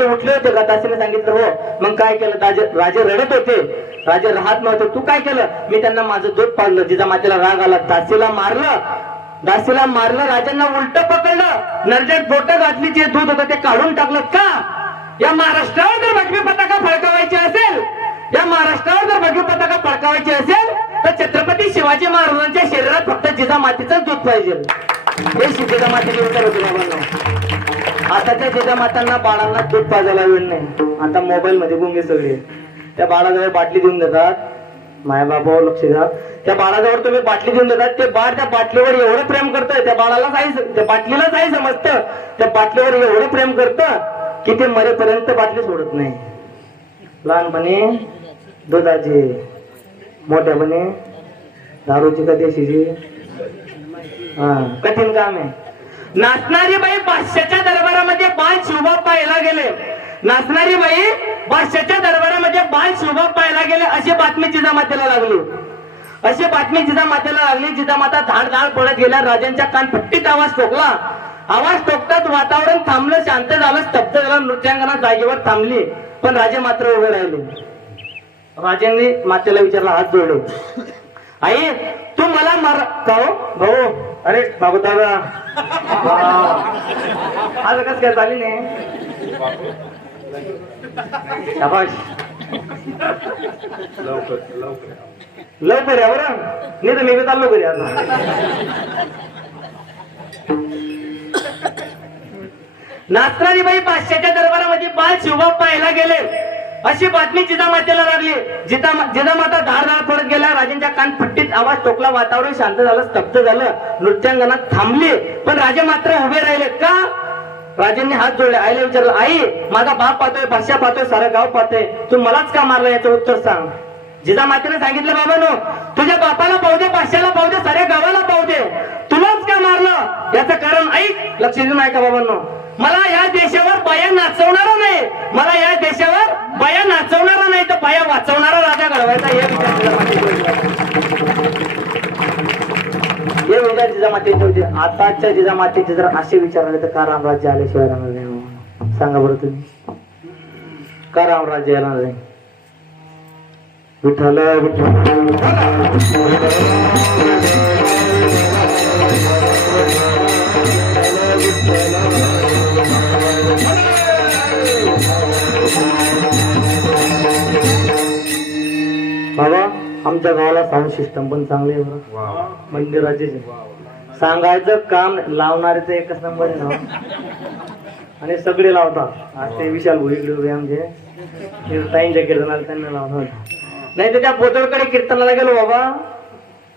राजे उठले होते का दासीने सांगितलं हो. मग काय केलं? राजे राजे रडत होते. राजे राहत नव्हते. तू काय केलं? मी त्यांना माझं दूध पाडलं जिजामातेला राग आला दासीला मारलं. दासीला मारलं राजांना उलट पकडलं. नरड्यात बोट घातली जे दूध होतं ते काढून टाकलं. का? या महाराष्ट्रावर जर भगवी पताका फडकावायची असेल या महाराष्ट्रावर जर भगवी पताका फडकावायची असेल तर छत्रपती शिवाजी महाराजांच्या शरीरात फक्त जिजामातीचं दूध पाहिजे. हे जिजामातेचे विचार होते आता त्या आताच्या जिजामातांना बाळांना दूध पाजायला वेळ नाही. आता मोबाईल मध्ये गुंगे सगळे. त्या बाळाजवळ बाटली देऊन देतात. माय बाबावर लक्ष द्या. त्या बाळाजवळ तुम्ही बाटली देऊन देतात. ते बाळ त्या बाटलीवर एवढं प्रेम करतं त्या बाळाला काही त्या बाटलीला काही समजतं. त्या बाटलीवर एवढं प्रेम करतं की ते मरेपर्यंत बाटली सोडत नाही. लहानपणी दुधाची मोठ्यापणे दारूची कधी शिजी हा कठीण काम आहे. नाचणारी बाई बादशाच्या दरबारामध्ये बाल शोभा पाहायला गेले. नाचणारी बाई बादशाच्या दरबारामध्ये बाल शोभा पाहायला गेले. अशी बातमी जिजामातेला लागली. अशी बातमी जिजामातेला लागली. जिजामाता धाड धाड पडत गेल्या. राजांच्या कानपट्टीत आवाज ठोकला. आवाज ठोकताच वातावरण थांबलं. शांत झालं. स्तब्ध झालं. नृत्यांगना जागेवर थांबली. पण राजे मात्र उभे राहिले. राजांनी मातेला विचारला हात जोडले. आई तू मला मार का हो? भाऊ अरे बाबू दादा. आज कस काय झाली नाही. शाबाश लवकर या बरं. नाही तर मी बी चाललो घरी आता. नाचणारी बाई पाचशेच्या दरबारामध्ये बाल शिवबा पाहायला गेले. अशी बातमी जिजामातेला लागली. जिजा जिजामाता धारधार धाड गेला गेल्या. राजांच्या कान फट्टीत आवाज टोकला. वातावरण शांत झालं स्तब्ध झालं. नृत्यांगणात थांबली. पण राजे मात्र हवे राहिले का? राजांनी हात जोडले. आईला विचारलं आई माझा बाप पाहतोय भाषा पाहतोय सारं गाव पाहतोय. तू मलाच का मारलं याचं उत्तर सांग? जिजामातेने सांगितलं बाबानो तुझ्या बापाला पाहू दे भाषाला पाहू दे साऱ्या गावाला पाहू दे. तुलाच का मारलं? याचं कारण ऐक लक्ष देऊन ऐका बाबांनो. मला या देशावर बाया नाचवणार नाही मला या देशावर बाया नाचवणारा नाही तर बाया वाचवणारा राजा घडवायचा हे विचार होते. हे विचार जिजामातेचे होते आताच्या जिजामातेचे जर असे विचारले तर का रामराज्य आल्याशिवाय राहणार नाही? सांगा बरं तुम्ही. का रामराज्य येणार नाही? विठ्ठल विठ्ठल. आमच्या गावाला साऊंड सिस्टम पण चांगली आहे बरं. मंदिराचे सांगायचं काम लावणाऱ्याचं एकच नंबर आहे ना आणि सगळे लावतात. आज ते विशाल भोईकडे आमचे. ताईंच्या कीर्तनाला त्यांना लावणार नाही तर त्या पोतळकडे कीर्तनाला गेलो बाबा.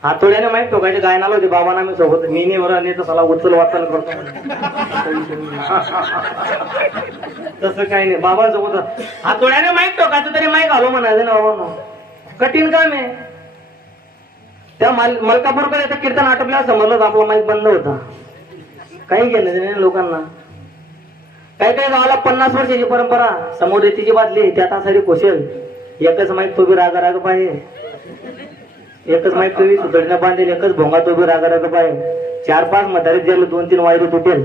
हातोड्याने माहीत ठोकायचे गायनाला होते. बाबांना मी सोबत मी नाही बरं नाही तर सला उचल वाचल करतो तसं काही नाही. बाबा सोबत हातोड्याने माहीत ठोकायचं तरी माहीत घालो म्हणायचं ना बाबा कठीण काम आहे. त्या मल मलकापूरकडे आता कीर्तन आटोपल्यावर समजलं आपला माईक बंद होता. काही घेणं नाही लोकांना. काही काही गावाला पन्नास वर्षाची परंपरा समोर रेतीची बादली त्यात आसारी कोशेल. एकच माईक तो बी रागा राग पाहिजे एकच माईक तो बी सुतळीनं बांधेल एकच भोंगा तो बी रागा राग पाहिजे चार पाच म्हातारे गेलो दोन तीन वायरू तुटेल.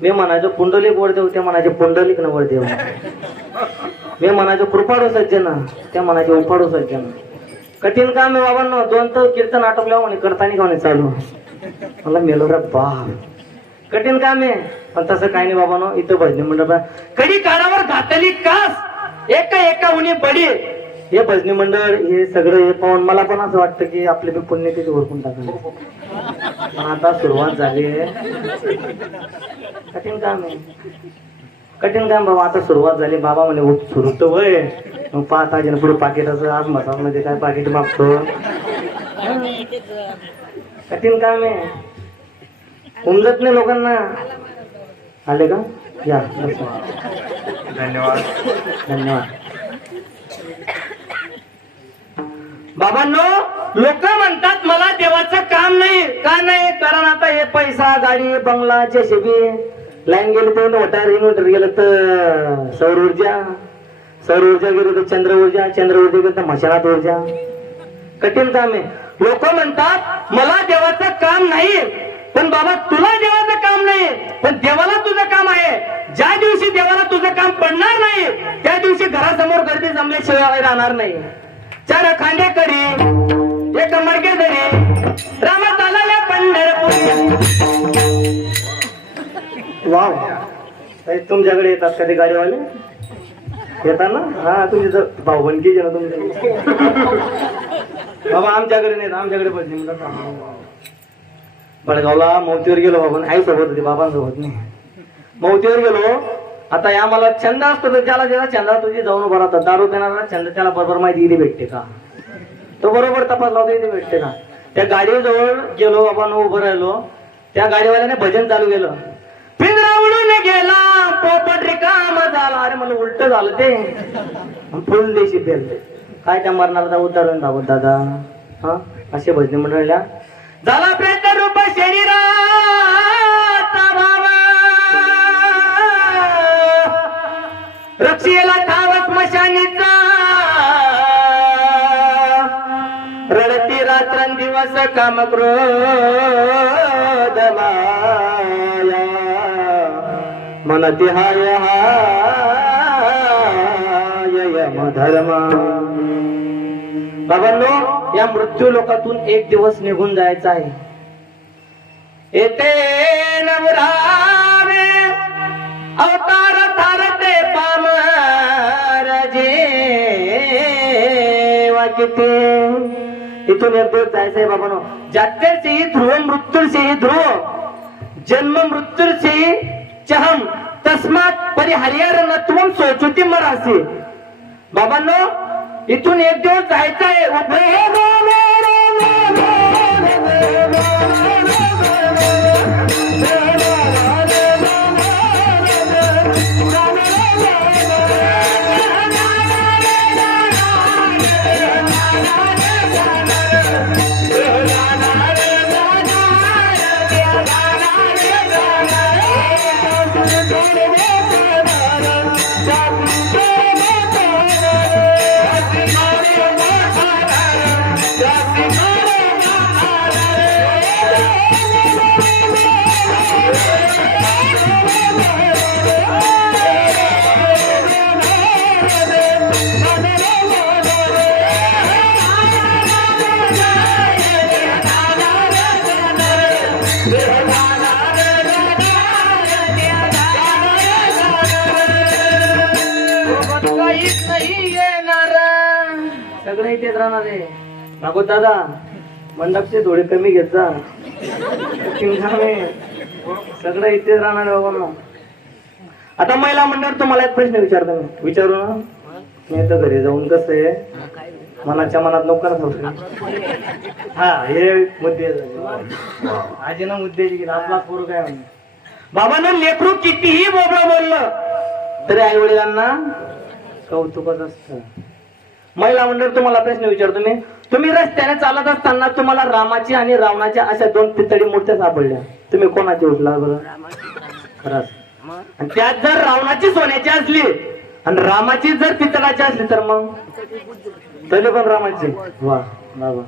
मी म्हणायचो पुंडलिक वरदेव त्या म्हणायचे पुंडलिक न वरदेव. मी म्हणायचो कृपाडू सज्जन. त्या म्हणायचे उपाडू सज्जन. कठीण काम आहे बाबांनो. दोन तर कीर्तन आटोपल्यावर म्हणे करताना का म्हणे चालू? मला मेलो रे बाप. कठीण काम आहे. पण तसं काय नाही बाबांनो. इथं भजनी मंडळ कधी काळावर घातली कास? एका एका उणी बडी. हे भजनी मंडळ हे सगळं हे पाहून मला पण असं वाटतं की आपले बी पुण्य तिथे ओळखून टाकलं. पण आता सुरुवात झाली आहे. कठीण काम आहे. कठीण काम बाबा आता सुरुवात झाली. बाबा म्हणे उठ सुरू तर वय. मग पाच हजार पुढे पाकिटाचं आज मसाला मध्ये काय पाकिट मागतो कठीण काम आहे. उमजत नाही लोकांना. आले का? या. धन्यवाद. धन्यवाद. बाबांनो लोक म्हणतात मला देवाचं काम नाही. का नाही? कारण आता हे पैसा गाडी बंगला जेसीबी लाईन गेली तर वटार इन्व्हर्टर गेलं तर सौर ऊर्जा. सौर ऊर्जा गेली तर चंद्र ऊर्जा. चंद्र ऊर्जा गेली तर मशानात ऊर्जा. कठीण काम आहे. लोक म्हणतात मला देवाचं काम नाही पण बाबा तुला देवाचं काम नाही पण देवाला तुझं काम आहे. ज्या दिवशी देवाला तुझं काम पडणार नाही त्या दिवशी घरासमोर गर्दी जमल्याशिवाय राहणार नाही. चार खांदे तुमच्याकडे येतात का ते गाडीवाले? येतात ना हा तुमची जर भाऊबंदकी ना तुमच्याकडे बाबा आमच्याकडे नाही. आमच्याकडे बसली मुलं बडगावला मौतीवर गेलो बाबा आई सोबत होती बाबांसोबत नाही. मौतीवर गेलो. आता या मला छंद असतो तर त्याला ज्याला छंद असतो ते जाऊन उभा राहतात. दारू देणारा छंद त्याला बरोबर माहिती इथे भेटते का? तो बरोबर तपास लावतो इथे भेटते का? त्या गाडीजवळ गेलो बाबा न उभं राहिलो. त्या गाडीवाल्याने भजन चालू केलं. पिंजरा उडून गेला. पोपट रिकाम झाला. अरे मला उलट झालं ते. फुल देशी पेल काय त्या मरणारा उदाहरण धावत दादा? हा? असे भजने म्हणल्या झाला प्रेत रूप शरीराचा भावा. रक्षेला ठाव स्मशानीचा. रडती रात्रंदिवस काम क्रोध मनती हाय हाय यम धर्मा बाबांनो या मृत्यू लोकातून एक दिवस निघून जायचा आहे. येते नवरावे अवतार धारते पामर जेवा किती. इथून एक दिवस जायचंय बाबांनो. जाते ही ध्रुव मृत्यूसे ध्रुव. जन्म मृत्यूसे चहम. तस्मात परिहर्यारणत्वम सोचुती मरासी बाबांनो इथून एक दिवस जायचं आहे उभे सगळं इथेच राहणार आहे. नको दादा मंडपचे थोडे कमी घेत जा. सगळं इथेच राहणार आहे बाबा. आता महिला मंडळ तुम्हाला एक प्रश्न विचारतो मी. विचारू ना? मी तर घरी जाऊन कसं आहे? मनाच्या मनात नोकर हा हे मुद्दे आजी आजीनं मुद्दे आपला पोर काय म्हणणे बाबांना लेकरू कितीही बोबळ बोललं तरी आई वडिलांना कौतुकच असत. महिला मंडळ तुम्हाला प्रश्न विचारतो मी. तुम्ही रस्त्याने चालत असताना तुम्हाला रामाची आणि रावणाच्या अशा दोन पितळी मूर्त्या सापडल्या. तुम्ही कोणाची उठला बरं? खरंच. आणि त्यात जर रावणाची सोन्याची असली आणि रामाची जर पितळाची असली तर मग? तरी पण रामाची. वा बाबा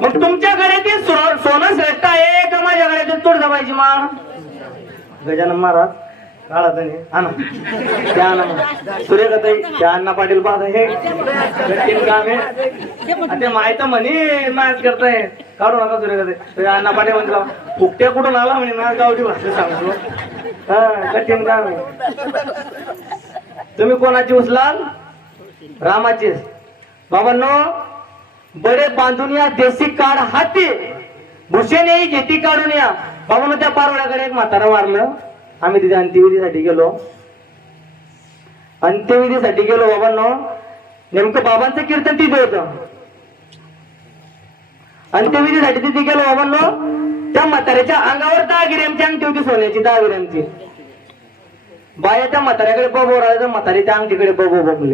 मग तुमच्या घरातील सोनं श्रेष्ठ आहे का माझ्या घरातील तोड जमायची मा गजानन महाराज. काढा तुम्ही आणा त्या आणा सूर्यकताई त्या अण्णा पाटील पाहत हे कठीण काम आहे. ते माहीत म्हणे नाच करताय. काढू नका सूर्यकताई अण्णा पाटील म्हणतो फुकट्या कुठून आला म्हणे? ना गावठी भाषा सांगतो. हा कठीण काम आहे. तुम्ही कोणाची उचलाल? रामाचीच. बाबांनो बडे बांधून या देशी काढ हाती. भुसेने घेती काढून या. बाबांनो त्या पारवड्याकडे एक म्हातारा मारलं. आम्ही तिथे अंत्यविधीसाठी गेलो. अंत्यविधीसाठी गेलो बाबांनो. नेमकं बाबांचं कीर्तन तिथे होतं. अंत्यविधीसाठी तिथे गेलो बाबांनो. त्या म्हाताऱ्याच्या अंगावर दहा गिऱ्यांची अंगठी होती सोन्याची दहा गिऱ्यांची बाया त्या म्हाताऱ्याकडे बघू राहिल्या म्हातारी त्या अंगठीकडे बघू बबले